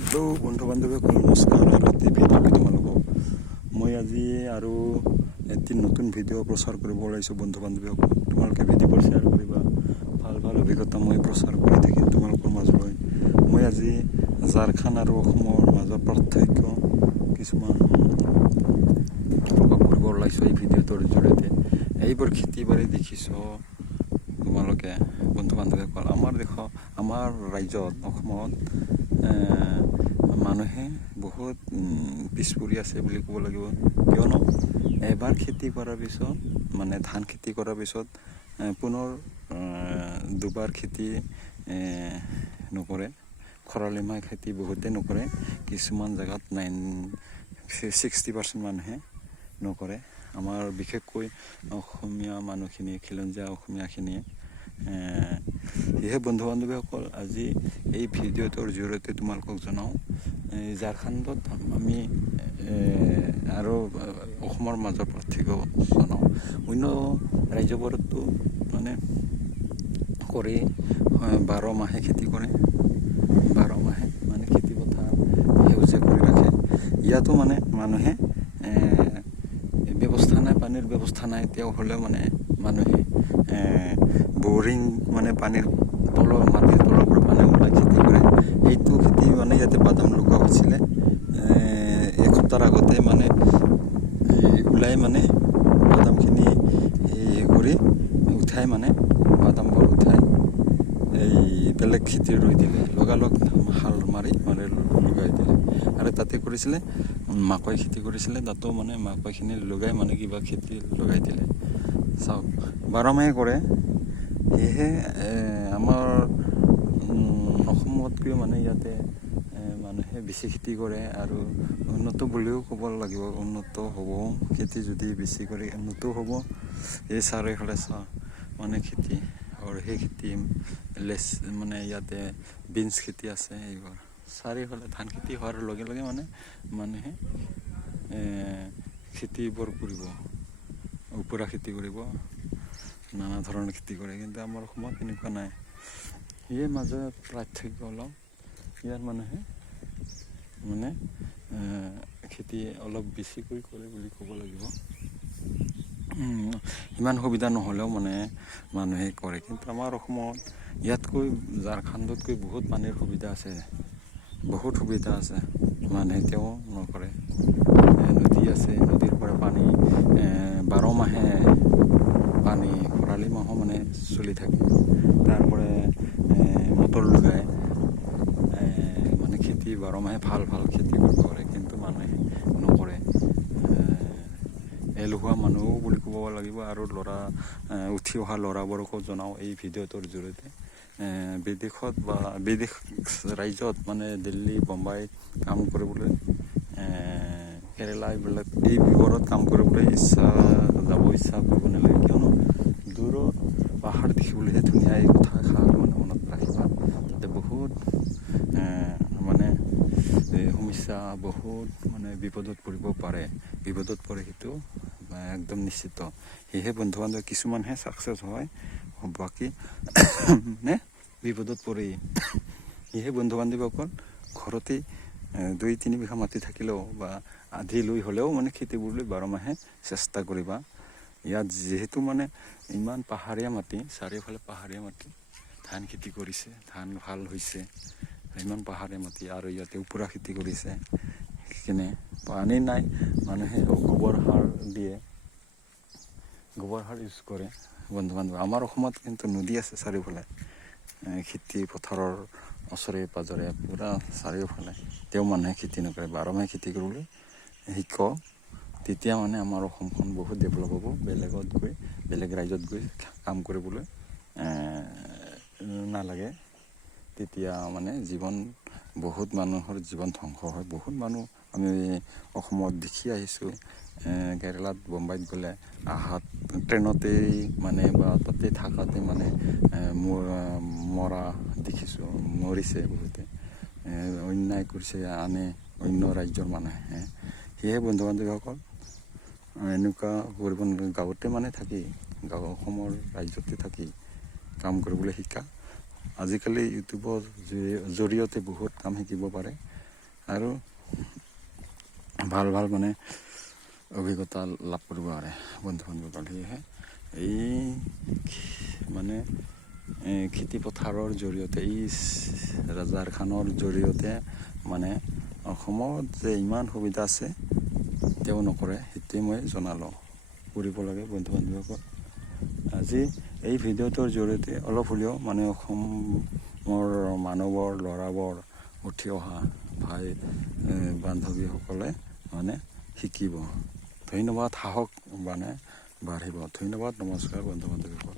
Hello' বন্ধু বান্ধৱীসকল নমস্কাৰ। ৰাতি ভিডিঅ'টো তোমালোকক মই আজি আৰু এটি নতুন ভিডিঅ' প্ৰচাৰ কৰিব ওলাইছোঁ। বন্ধু বান্ধৱীসকল তোমালোকে ভিডিঅ'বোৰ শ্বেয়াৰ কৰিবা, ভাল ভাল অভিজ্ঞতা মই প্ৰচাৰ কৰি থাকিম তোমালোকৰ মাজলৈ। মই আজি ঝাৰখণ্ড আৰু অসমৰ মাজৰ পাৰ্থক্য কিছুমান প্ৰকাশ কৰিব ওলাইছোঁ এই ভিডিঅ'টোৰ জৰিয়তে। এইবোৰ খেতি বাৰী দেখিছ তোমালোকে বন্ধু বান্ধৱীসকল। আমাৰ ৰাজ্যত অসমত মানুহে বহুত পিছ পৰি আছে বুলি ক'ব লাগিব। কিয়নো এবাৰ খেতি কৰাৰ পিছত মানে ধান খেতি কৰাৰ পিছত পুনৰ দুবাৰ খেতি নকৰে। খৰালি মাহ খেতি বহুতে নকৰে, কিছুমান জেগাত 60% মানুহে নকৰে। আমাৰ বিশেষকৈ অসমীয়া মানুহখিনি, খিলঞ্জীয়া অসমীয়াখিনিয়ে। সেয়েহে বন্ধু বান্ধৱীসকল আজি এই ভিডিঅ'টোৰ জৰিয়তে তোমালোকক জনাওঁ ঝাৰখণ্ডত আমি আৰু অসমৰ মাজৰ পাৰ্থক্য জনাওঁ। অন্য ৰাজ্যবোৰতো মানে কৰি 12 মাহে খেতি কৰে, 12 মাহে মানে খেতি পথাৰ সেউজীয়া কৰি ৰাখে। ইয়াতো মানে মানুহে ব্যৱস্থা নাই, পানীৰ ব্যৱস্থা নাই। তেওঁ হ'লেও মানে মানুহে বৰিং মানে পানীৰ মাটিৰ তলৰ পৰা পানী ওলাই খেতি কৰে। এইটো খেতি মানে ইয়াতে বাদাম লগোৱা হৈছিলে এসপ্তাহৰ আগতে মানে ওলাই মানে বাদামখিনি কৰি উঠাই মানে বাদামবোৰ উঠাই এই বেলেগ খেতি ৰুই দিলে, লগালগ হাল মাৰি লগাই দিলে। আৰু তাতে কৰিছিলে মাকৈ খেতি কৰিছিলে, তাতো মানে মাকৈখিনি লগাই মানে কিবা খেতি লগাই দিলে। চাওক 12 মাহে কৰে। সেয়েহে আমাৰ অসমতকৈ মানে ইয়াতে মানুহে বেছি খেতি কৰে আৰু উন্নত বুলিও ক'ব লাগিব। উন্নত হ'ব খেতি যদি বেছি কৰে, উন্নত হ'ব। এই চাৰিওফালে মানে খেতি আৰু সেই খেতি মানে ইয়াতে বিনছ খেতি আছে। এইবোৰ চাৰিওফালে ধান খেতি হোৱাৰ লগে লগে মানে মানুহে খেতিবোৰ কৰিব, ওপৰা খেতি কৰিব, নানা ধৰণৰ খেতি কৰে। কিন্তু আমাৰ অসমত এনেকুৱা নাই। সেয়ে মাজত পাৰ্থক্য অলপ। ইয়াৰ মানুহে মানে খেতি অলপ বেছিকৈ কৰে বুলি ক'ব লাগিব। ইমান সুবিধা নহ'লেও মানে মানুহে কৰে। কিন্তু আমাৰ অসমত ইয়াতকৈ ঝাৰখণ্ডতকৈ বহুত পানীৰ সুবিধা আছে, বহুত সুবিধা আছে। মানুহে তেওঁ নকৰে। নদী আছে, নদীৰ পৰা পানী 12 মাহে পানী, খৰালি মাহো মানে চলি থাকে। তাৰপৰা মটৰ লগাই মানে খেতি 12 মাহে ভাল খেতি কৰিব পাৰে। কিন্তু মানুহে নকৰে। এলেহুৱা মানুহ বুলি ক'ব লাগিব। আৰু উঠি অহা ল'ৰাবোৰকো জনাওঁ এই ভিডিঅ'টোৰ জৰিয়তে, বিদেশত বা বিদেশ ৰাজ্যত মানে দিল্লী, বম্বাই কাম কৰিবলৈ, কেৰেলা এইবোৰত কাম কৰিবলৈ যাব ইচ্ছা কৰিব নালাগে। কিয়নো দূৰত পাহাৰ দেখিবলৈহে ধুনীয়া। এই কথা মানে মনত ৰাখিবা। তাতে বহুত মানে সমস্যা, বহুত মানে বিপদত পৰিব পাৰে। বিপদত পৰে সেইটো একদম নিশ্চিত। সেয়েহে বন্ধু বান্ধৱ কিছুমানহে ছাকচেছ হয়, বাকী মানে বিপদত পৰে। সেয়েহে বন্ধু বান্ধৱীসকল ঘৰতে 2-3 বিঘা মাটি থাকিলেও বা আধি লৈ হ'লেও মানে খেতিবোৰ 12 মাহে চেষ্টা কৰিবা। ইয়াত যিহেতু মানে ইমান পাহাৰীয়া মাটি, চাৰিওফালে পাহাৰীয়া মাটি, ধান খেতি কৰিছে, ধান ভাল হৈছে, ইমান পাহাৰীয়া মাটি আৰু ইয়াতে ওপৰা খেতি কৰিছে। সেইখিনি পানী নাই, মানুহে গোবৰ সাৰ দিয়ে, গোবৰ সাৰ ইউজ কৰে। বন্ধু বান্ধৱ আমাৰ অসমত কিন্তু নদী আছে চাৰিওফালে, খেতি পথাৰৰ ওচৰে পাজৰে পূৰা চাৰিওফালে। তেওঁ মানুহে খেতি নকৰে, 12 মাহে খেতি কৰিবলৈ শিকক। তেতিয়া মানে আমাৰ অসমখন বহুত ডেভেলপ হ'ব। বেলেগ ৰাজ্যত গৈ কাম কৰিবলৈ নালাগে। তেতিয়া মানে বহুত মানুহৰ জীৱন ধ্বংস হয়। বহুত মানুহ আমি অসমত দেখি আহিছোঁ। কেৰেলাত, বম্বাইত গ'লে ট্ৰেইনতেই মানে বা তাতে থাকাতে মানে মৰা দেখিছোঁ, মৰিছে বহুতে। অন্যায় কৰিছে অন্য ৰাজ্যৰ মানুহে। সেয়েহে বন্ধু বান্ধৱীসকল এনেকুৱা কৰিব নালাগে। গাঁৱতে মানে থাকি, অসমৰ ৰাজ্যতে থাকি কাম কৰিবলৈ শিকা। আজিকালি ইউটিউবৰ জৰিয়তে বহুত কাম শিকিব পাৰে। আৰু ভাল ভাল মানে অভিজ্ঞতা লাভ কৰিব পাৰে বন্ধু বান্ধৱীসকল। সেয়েহে এই মানে খেতি পথাৰৰ জৰিয়তে এই ৰাজাৰখানৰ জৰিয়তে মানে অসমত যে ইমান সুবিধা আছে তেওঁ নকৰে, সেইটোৱে মই জনালোঁ। কৰিব লাগে বন্ধু বান্ধৱীসকল। আজি এই ভিডিঅ'টোৰ জৰিয়তে অলপ হ'লেও মানে অসমৰ মানৱৰ ল'ৰাবোৰ উঠি অহা ভাই বান্ধৱীসকলে মানে শিকিব। ধন্যবাদ, সাহস মানে বাঢ়িব। ধন্যবাদ, নমস্কাৰ বন্ধু বান্ধৱীসকল।